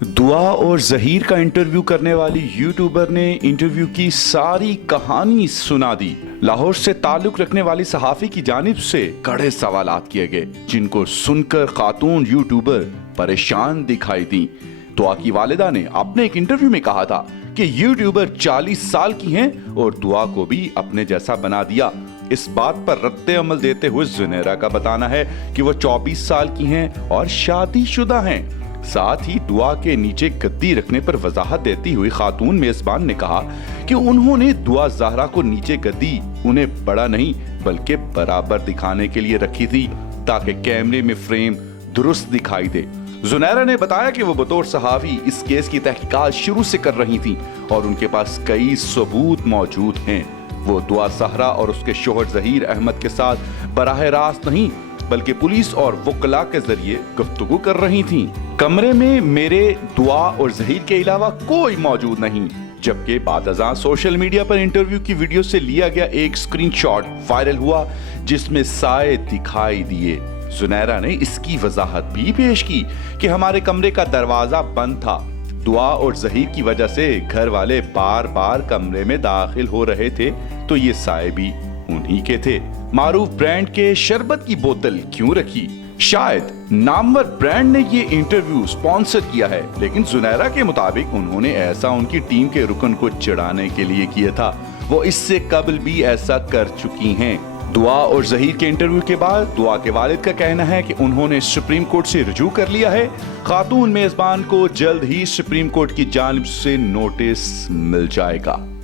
दुआ और जहीर का इंटरव्यू करने वाली यूट्यूबर ने इंटरव्यू की सारी कहानी सुना दी। लाहौर से ताल्लुक रखने वाली सहाफी की जानिब से कड़े सवालात किए गए, जिनको सुनकर खातून यूट्यूबर परेशान दिखाई दी। दुआ की वालिदा ने अपने एक इंटरव्यू में कहा था कि यूट्यूबर 40 साल की हैं और दुआ को भी अपने जैसा बना दिया। इस बात पर रद्द अमल देते हुए जुनैरा का बताना है कि वो 24 साल की हैं और शादीशुदा हैं। साथ ही दुआ के नीचे गद्दी रखने पर वजाहत देती हुई खातून मेजबान ने कहा कि उन्होंने दुआ ज़हरा को नीचे गद्दी उन्हें बड़ा नहीं बल्कि बराबर दिखाने के लिए रखी थी, ताकि कैमरे में फ्रेम दुरुस्त दिखाई दे। जुनैरा ने बताया कि वो बतौर सहाफी इस केस की तहकीकात शुरू से कर रही थी और उनके पास कई सबूत मौजूद हैं। वो दुआ ज़हरा और उसके शोहर जहीर अहमद के साथ बराह रास्त नहीं बल्कि पुलिस और वकला के जरिए गुफ्तगू कर रही थीं। कमरे में मेरे, दुआ और जहीर के अलावा कोई मौजूद नहीं, जबकि बादअज़ां सोशल मीडिया पर इंटरव्यू की वीडियो से लिया गया एक स्क्रीनशॉट वायरल हुआ जिसमें साए दिखाई दिए। जुनैरा ने इसकी वजाहत भी पेश की कि हमारे कमरे का दरवाजा बंद था। दुआ और जहीर की वजह से घर वाले बार बार कमरे में दाखिल हो रहे थे, तो ये साए भी उन्हीं के थे। मारूफ ब्रांड के शरबत की बोतल क्यों रखी? शायद नामवर ब्रांड ने ये इंटरव्यू स्पॉन्सर किया है, लेकिन जुनैरा के मुताबिक उन्होंने ऐसा उनकी टीम के रुकन को चिढ़ाने के लिए किया था। वो इससे कबल भी ऐसा कर चुकी हैं। दुआ और जहीर के इंटरव्यू के बाद दुआ के वालिद का कहना है कि उन्होंने सुप्रीम कोर्ट से रुजू कर लिया है। खातून मेजबान को जल्द ही सुप्रीम कोर्ट की जानिब से नोटिस मिल जाएगा।